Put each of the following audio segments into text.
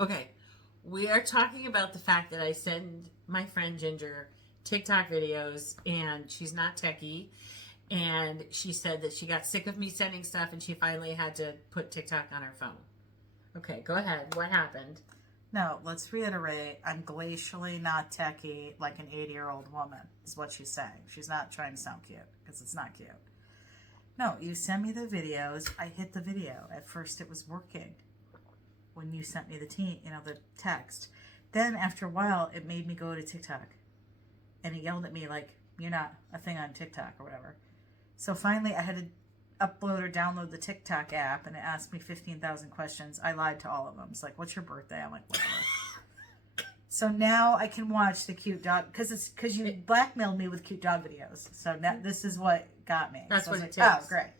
Okay, we are talking about the fact that I send my friend Ginger TikTok videos, and she's not techie. And she said that she got sick of me sending stuff, and she finally had to put TikTok on her phone. Okay, go ahead. What happened? No, let's reiterate. I'm glacially not techie like an 80-year-old woman, is what she's saying. She's not trying to sound cute, because it's not cute. No, you send me the videos. I hit the video. At first, it was working when you sent me the text. Then, after a while, it made me go to TikTok. And it yelled at me like, you're not a thing on TikTok or whatever. So finally, I had to upload or download the TikTok app, and it asked me 15,000 questions. I lied to all of them. It's like, what's your birthday? I'm like, whatever. So now I can watch the cute dog, because you blackmailed me with cute dog videos. So now this is what got me. That's so what it like, takes. Oh, great.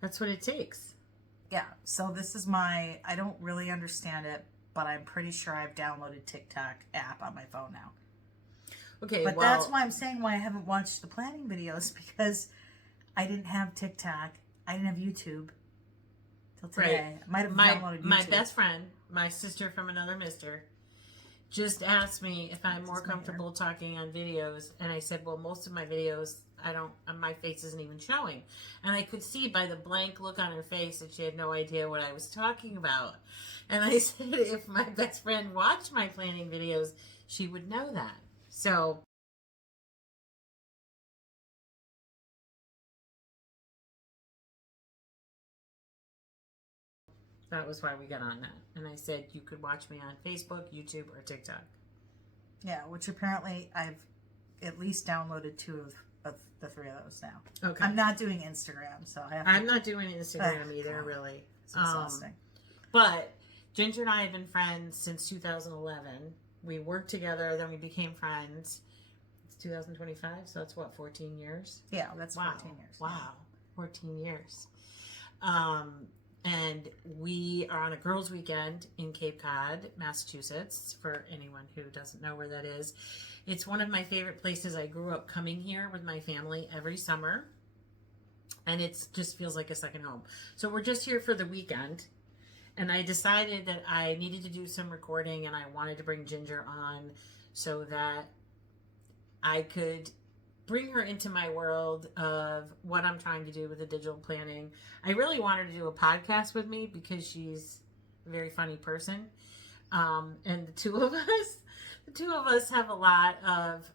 That's what it takes. Yeah. So this is I don't really understand it, but I'm pretty sure I've downloaded TikTok app on my phone now. Okay, But that's why I'm saying why I haven't watched the planning videos, because I didn't have TikTok. I didn't have YouTube till today. Right. I might have downloaded YouTube. My best friend, my sister from another mister, just asked me if I'm more comfortable talking on videos, and I said, well, most of my videos, my face isn't even showing. And I could see by the blank look on her face that she had no idea what I was talking about. And I said, if my best friend watched my planning videos, she would know that. So that was why we got on that. And I said you could watch me on Facebook, YouTube, or TikTok. Yeah, which apparently I've at least downloaded 2 of the 3 of those now. Okay. I'm not doing Instagram, so I have I'm not doing Instagram either, really. It's exhausting. But Ginger and I have been friends since 2011. We worked together, then we became friends. It's 2025, so that's what, 14 years? Yeah, that's 14 years. Wow, 14 years. And we are on a girls' weekend in Cape Cod, Massachusetts, for anyone who doesn't know where that is. It's one of my favorite places. I grew up coming here with my family every summer, and it just feels like a second home. So we're just here for the weekend, and I decided that I needed to do some recording, and I wanted to bring Ginger on so that I could bring her into my world of what I'm trying to do with the digital planning. I really want her to do a podcast with me because she's a very funny person. And the two of us have a lot of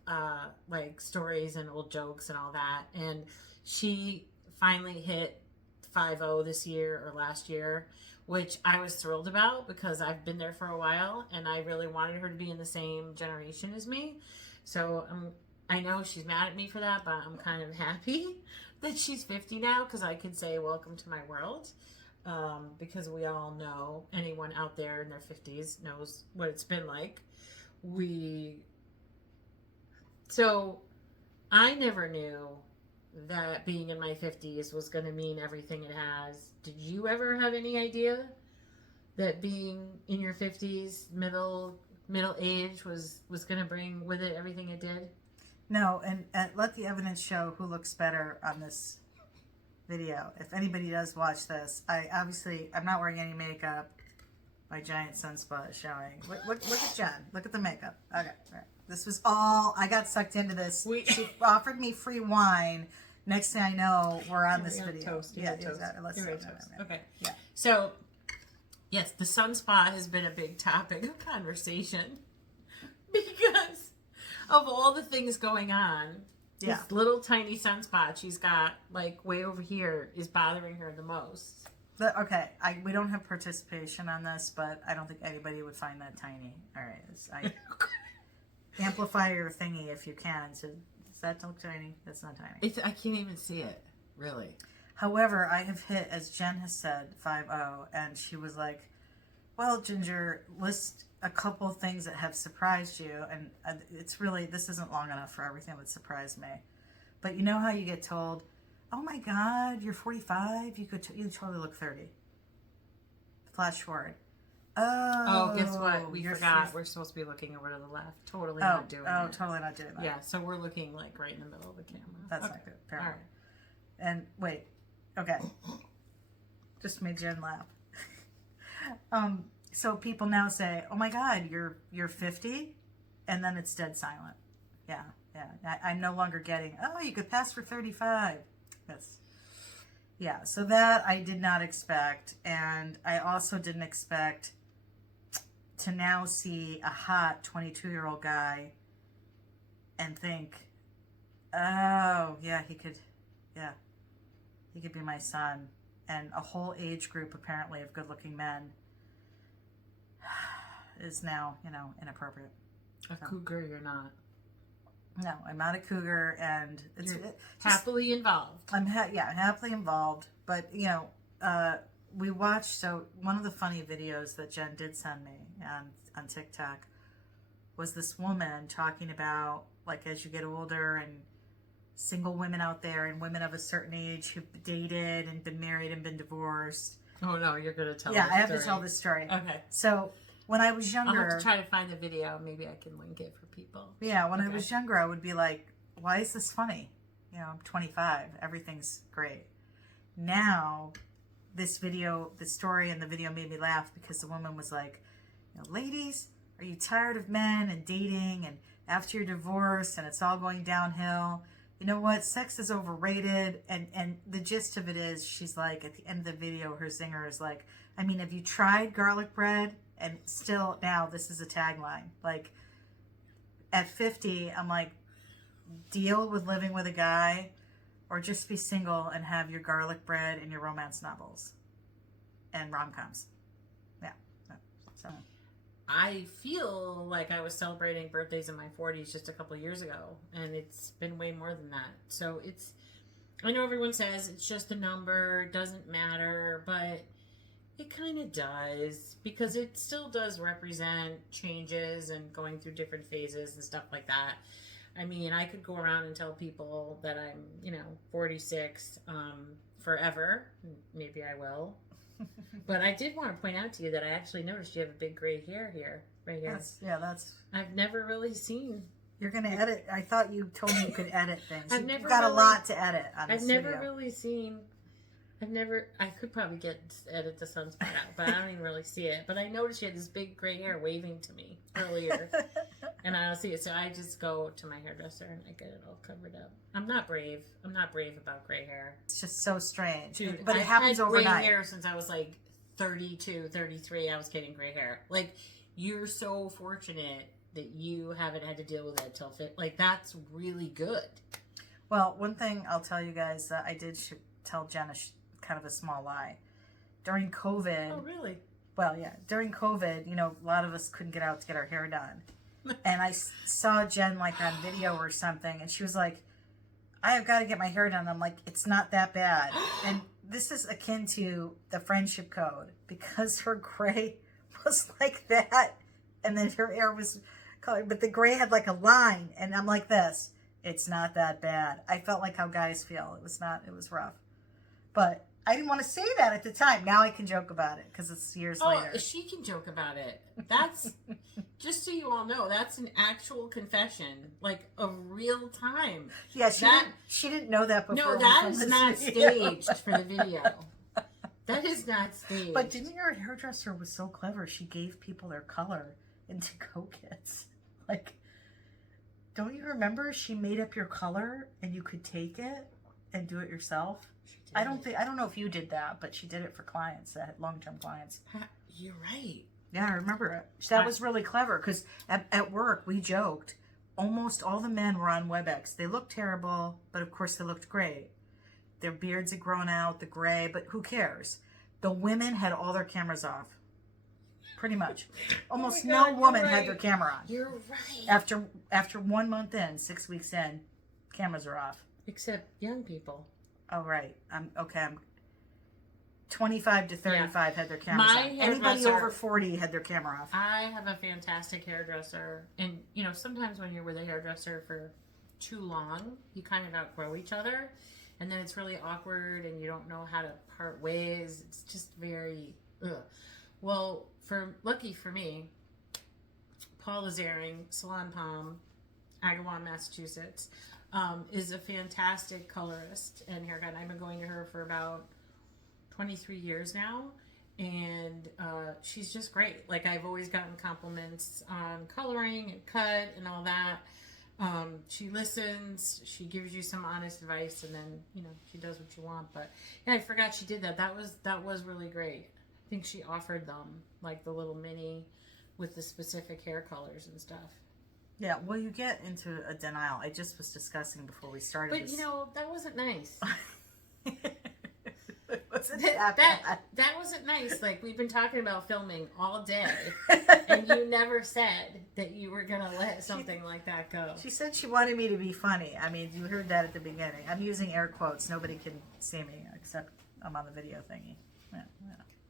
like stories and old jokes and all that. And she finally hit 5-0 this year or last year, which I was thrilled about because I've been there for a while and I really wanted her to be in the same generation as me. So I know she's mad at me for that, but I'm kind of happy that she's 50 now because I could say welcome to my world, because we all know, anyone out there in their 50s knows what it's been like. So I never knew that being in my 50s was going to mean everything it has. Did you ever have any idea that being in your 50s, middle age was going to bring with it everything it did? No, and let the evidence show who looks better on this video. If anybody does watch this, I'm not wearing any makeup. My giant sunspot is showing. Look at Jen. Look at the makeup. Okay, all right. This was all, I got sucked into this. She offered me free wine. Next thing I know, we're on this video. Toast. Yeah, toast. let's toast. Okay. Yeah. So, yes, the sunspot has been a big topic of conversation because of all the things going on. Yeah. This little tiny sunspot she's got, like, way over here is bothering her the most. Okay, we don't have participation on this, but I don't think anybody would find that tiny. All right, amplify your thingy if you can. So, does that look tiny? That's not tiny. I can't even see it, really. However, I have hit, as Jen has said, 5-0, and she was like, well, Ginger, list a couple things that have surprised you, and it's really, this isn't long enough for everything that surprised me. But you know how you get told, oh my God, you're 45, you totally look 30. Flash forward. Oh, guess what? We forgot. We're supposed to be looking over to the left. Totally not doing that. Oh, totally not doing that. Yeah, so we're looking like right in the middle of the camera. That's not good. All right. And wait. Okay. Just made Jen laugh. So people now say, "Oh my God, you're 50," and then it's dead silent. Yeah, yeah. I'm no longer getting, "Oh, you could pass for 35." That's yeah. So that I did not expect, and I also didn't expect to now see a hot 22-year-old guy and think, "Oh, yeah, yeah, he could be my son," and a whole age group apparently of good-looking men is now, inappropriate. A cougar, you're not. No, I'm not a cougar, and You're happily involved. I'm happily involved. But we watched. So one of the funny videos that Jen did send me on TikTok was this woman talking about, like, as you get older and single women out there and women of a certain age who've dated and been married and been divorced. Oh no, you're gonna tell. Yeah, I have to tell this story. Okay. So when I was younger, I'll have to try to find the video. Maybe I can link it for people. Yeah, when I was younger, I would be like, "Why is this funny?" I'm 25. Everything's great. Now, the story in the video made me laugh because the woman was like, "Ladies, are you tired of men and dating and after your divorce and it's all going downhill? You know what? Sex is overrated." And the gist of it is, she's like, at the end of the video, her zinger is like, "I mean, have you tried garlic bread?" And still now this is a tagline. Like, at 50, I'm like, deal with living with a guy or just be single and have your garlic bread and your romance novels and rom-coms. Yeah. So I feel like I was celebrating birthdays in my 40s just a couple of years ago, and it's been way more than that. So I know everyone says it's just a number, it doesn't matter, but it kind of does, because it still does represent changes and going through different phases and stuff like that. I mean, I could go around and tell people that I'm, 46 forever. Maybe I will. But I did want to point out to you that I actually noticed you have a big gray hair here, right here. That's. I've never really seen. You're going to edit. I thought you told me you could edit things. You've got a lot to edit on this video. I could probably edit the sunspot out, but I don't even really see it. But I noticed you had this big gray hair waving to me earlier, and I don't see it. So I just go to my hairdresser and I get it all covered up. I'm not brave about gray hair. It's just so strange. Dude, but it happens overnight. I've had gray hair since I was like 32, 33. I was getting gray hair. Like, you're so fortunate that you haven't had to deal with it till like, that's really good. Well, one thing I'll tell you guys that I did tell Jen kind of a small lie. During COVID. Oh, really? Well, yeah. During COVID, a lot of us couldn't get out to get our hair done. And I saw Jen, like, on video or something, and she was like, "I've got to get my hair done." I'm like, "It's not that bad." And this is akin to the friendship code, because her gray was like that, and then her hair was colored, but the gray had like a line, and I'm like this. It's not that bad. I felt like how guys feel. It was rough. But I didn't want to say that at the time. Now I can joke about it because it's years later. Oh, she can joke about it. That's, just so you all know, that's an actual confession, like a real time. Yeah, she didn't know that before. No, that is not staged for the video. That is not staged. But didn't your hairdresser was so clever? She gave people their color in to-go kits. Like, don't you remember? She made up your color and you could take it and do it yourself. I don't know if you did that, but she did it for clients, long-term clients. You're right. Yeah, I remember it. That was really clever because at work we joked. Almost all the men were on WebEx. They looked terrible, but of course they looked great. Their beards had grown out, the gray, but who cares? The women had all their cameras off. Pretty much. Almost no woman had their camera on. You're right. After 1 month in, 6 weeks in, cameras are off. Except young people. Oh, right. I'm 25 to 35 had their cameras on. Anybody over 40 had their camera off. I have a fantastic hairdresser. And, sometimes when you're with a hairdresser for too long, you kind of outgrow each other. And then it's really awkward and you don't know how to part ways. It's just very, ugh. Well, lucky for me, Paul Lazaring, Salon Palm, Agawam, Massachusetts, is a fantastic colorist and hair guy. I've been going to her for about 23 years now, and she's just great. Like, I've always gotten compliments on coloring and cut and all that. She listens, she gives you some honest advice, and then, you know, she does what you want. But yeah, I forgot she did that. That was really great. I think she offered them, like, the little mini with the specific hair colors and stuff. Yeah, well, you get into a denial. I just was discussing before we started. But this. you know, that wasn't nice. Wasn't that wasn't nice. Like, we've been talking about filming all day, and you never said that you were gonna let something like that go. She said she wanted me to be funny. I mean, you heard that at the beginning. I'm using air quotes. Nobody can see me except I'm on the video thingy.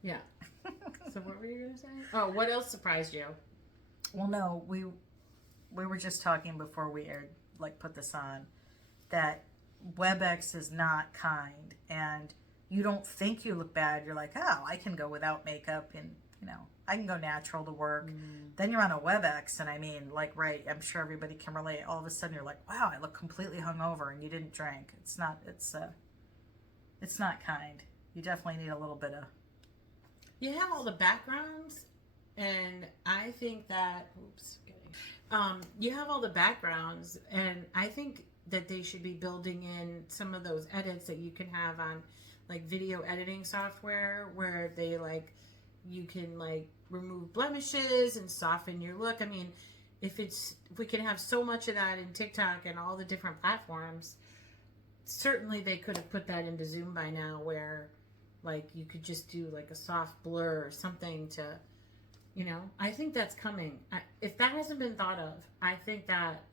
Yeah. So what were you gonna say? Oh, what else surprised you? Well, no, we were just talking before we aired, like, put this on, that WebEx is not kind, and you don't think you look bad. You're like, oh, I can go without makeup, and, you know, I can go natural to work. Then you're on a WebEx, and I mean, like, right, I'm sure everybody can relate. All of a sudden, you're like, wow, I look completely hungover, and you didn't drink. It's not kind. You definitely need a little bit of. You have all the backgrounds, and I think that, you have all the backgrounds, and I think that they should be building in some of those edits that you can have on, like, video editing software, where they, like, you can, like, remove blemishes and soften your look. I mean, if we can have so much of that in TikTok and all the different platforms, certainly they could have put that into Zoom by now, where, like, you could just do, like, a soft blur or something to, you know. I think that's coming. If that hasn't been thought of, I think that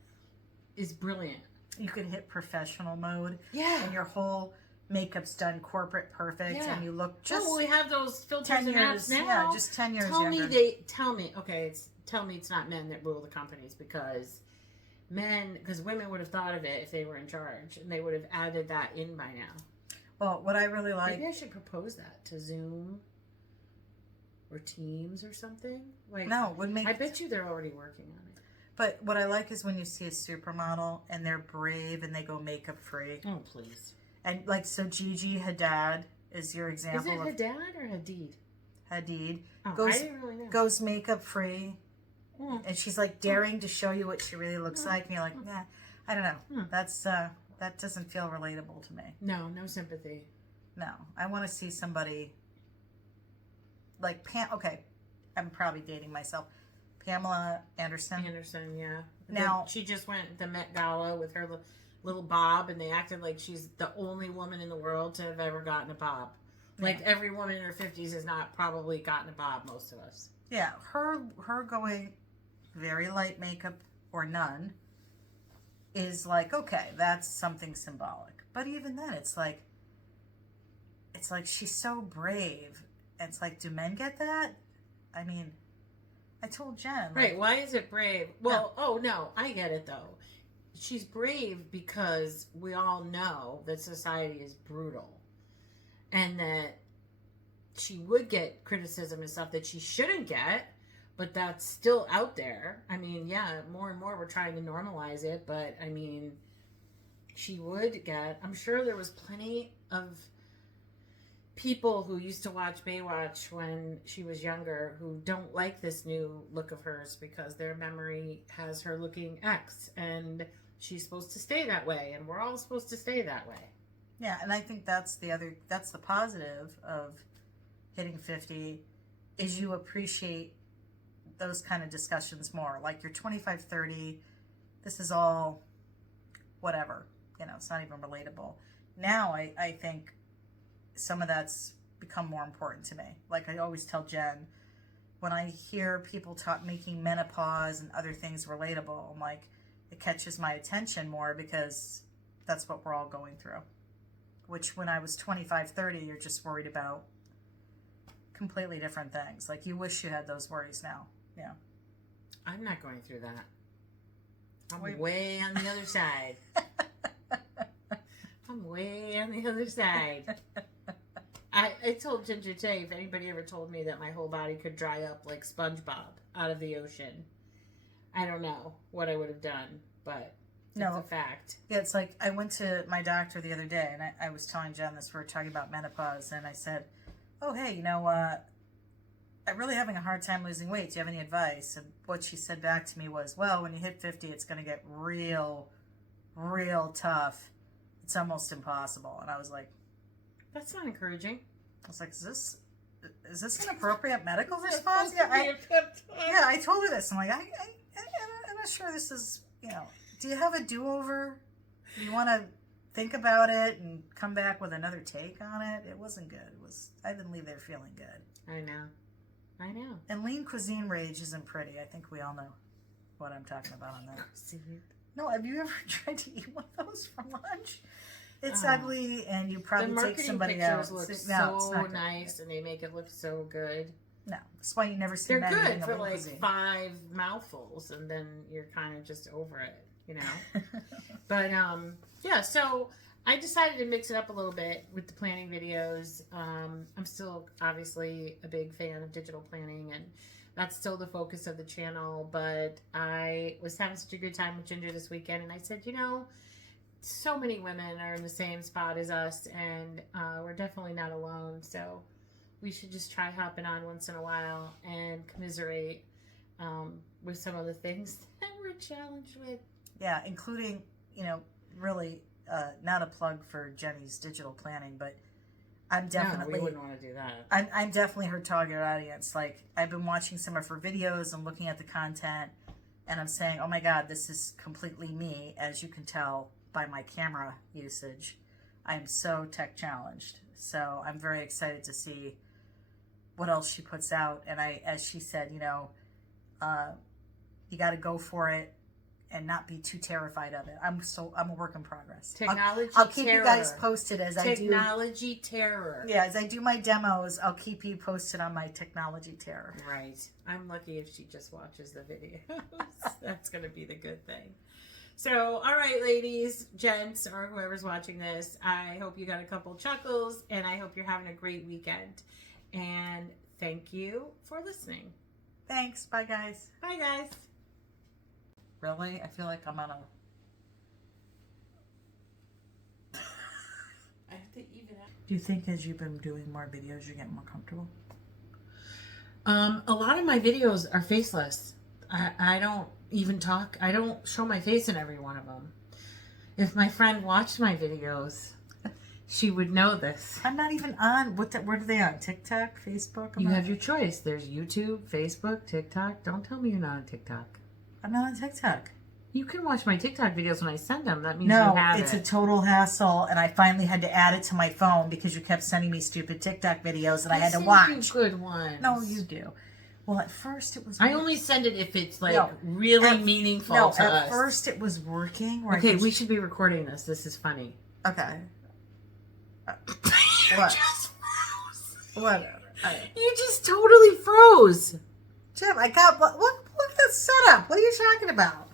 is brilliant. You could hit professional mode. Yeah. And your whole makeup's done corporate perfect, and you look just. Oh, we have those filters 10 and years, apps now. yeah, just 10 years tell younger. Tell me it's not men that rule the companies, because women would have thought of it if they were in charge, and they would have added that in by now. Well, what I really like. Maybe I should propose that to Zoom or Teams or something. Like, no, would make. I bet you they're already working on it. But what I like is when you see a supermodel and they're brave and they go makeup free. Oh, please. And, like, so Gigi Hadid is your example. Is it Hadad or Hadid? Hadid. Oh, I didn't really know. Goes makeup free. And she's, like, daring to show you what she really looks like. And you're like, yeah, I don't know. That doesn't feel relatable to me. No sympathy. No. I want to see somebody like okay, I'm probably dating myself. Pamela Anderson. Yeah. Now she just went the Met Gala with her little bob, and they acted like she's the only woman in the world to have ever gotten a bob. Like, every woman in her 50s has not probably gotten a bob, most of us. Yeah, her going very light makeup or none is like, okay, that's something symbolic. But even then, it's like she's so brave. It's like, do men get that? I mean, I told Jen. Right, why is it brave? Well, no, I get it, though. She's brave because we all know that society is brutal. And that she would get criticism and stuff that she shouldn't get, but that's still out there. I mean, yeah, more and more we're trying to normalize it, but I mean, she would get. I'm sure there was plenty of people who used to watch Baywatch when she was younger who don't like this new look of hers because their memory has her looking X, and she's supposed to stay that way, and we're all supposed to stay that way. Yeah, and I think that's the positive of hitting 50 is you appreciate those kind of discussions more. Like, you're 25, 30, this is all whatever, you know, it's not even relatable. Now I think some of that's become more important to me. Like, I always tell Jen, when I hear people making menopause and other things relatable, I'm like, it catches my attention more because that's what we're all going through. Which, when I was 25, 30, you're just worried about completely different things. Like, you wish you had those worries now. Yeah. I'm not going through that. I'm way on the other side. I'm way on the other side. I told Ginger today, if anybody ever told me that my whole body could dry up like SpongeBob out of the ocean, I don't know what I would have done, but it's a fact. Yeah, it's like, I went to my doctor the other day, and I was telling Jen this, we were talking about menopause, and I said, oh, hey, you know, I'm really having a hard time losing weight. Do you have any advice? And what she said back to me was, well, when you hit 50, it's going to get real tough. It's almost impossible. And I was like, That's not encouraging. I was like, is this an appropriate medical response? Yeah, I told her this. I'm like, I'm not sure this is, do you have a do-over? Do you want to think about it and come back with another take on it? It wasn't good. I didn't leave there feeling good. I know. And lean cuisine rage isn't pretty. I think we all know what I'm talking about on that. No, have you ever tried to eat one of those for lunch? It's ugly, and you probably take somebody else. The marketing pictures look so nice, and they make it look so good. No, that's why you never see. They're good for like 5 mouthfuls, and then you're kind of just over it, But yeah, so I decided to mix it up a little bit with the planning videos. I'm still obviously a big fan of digital planning, and that's still the focus of the channel. But I was having such a good time with Ginger this weekend, and I said, so many women are in the same spot as us, and we're definitely not alone. So we should just try hopping on once in a while and commiserate with some of the things that we're challenged with. Yeah, including, really not a plug for Jenny's digital planning, but I'm definitely... No, we wouldn't want to do that. I'm definitely her target audience. Like, I've been watching some of her videos and looking at the content, and I'm saying, oh my God, this is completely me, as you can tell by my camera usage. I'm so tech challenged. So I'm very excited to see what else she puts out. And as she said, you got to go for it and not be too terrified of it. I'm a work in progress. Technology I'll keep you guys posted as I do. Technology terror. Yeah, as I do my demos, I'll keep you posted on my technology terror. Right. I'm lucky if she just watches the videos. That's going to be the good thing. So, all right, ladies, gents, or whoever's watching this, I hope you got a couple chuckles, and I hope you're having a great weekend. And thank you for listening. Thanks. Bye, guys. Bye, guys. Really? I feel like I'm on a... I have to even out. Do you think as you've been doing more videos, you're getting more comfortable? A lot of my videos are faceless. I don't even talk. I don't show my face in every one of them. If my friend watched my videos, she would know this. I'm not even on. What are they on? TikTok? Facebook? You have your choice. There's YouTube, Facebook, TikTok. Don't tell me you're not on TikTok. I'm not on TikTok. You can watch my TikTok videos when I send them. That means you have it's a total hassle, and I finally had to add it to my phone because you kept sending me stupid TikTok videos that I had to watch. You good ones. No, you do. Well, at first it was... I only send it if it's really meaningful to us. At first it was working. Okay, we should be recording this. This is funny. Okay. You What? just froze. What? You just totally froze. Jim, I got... Look at the setup. What are you talking about?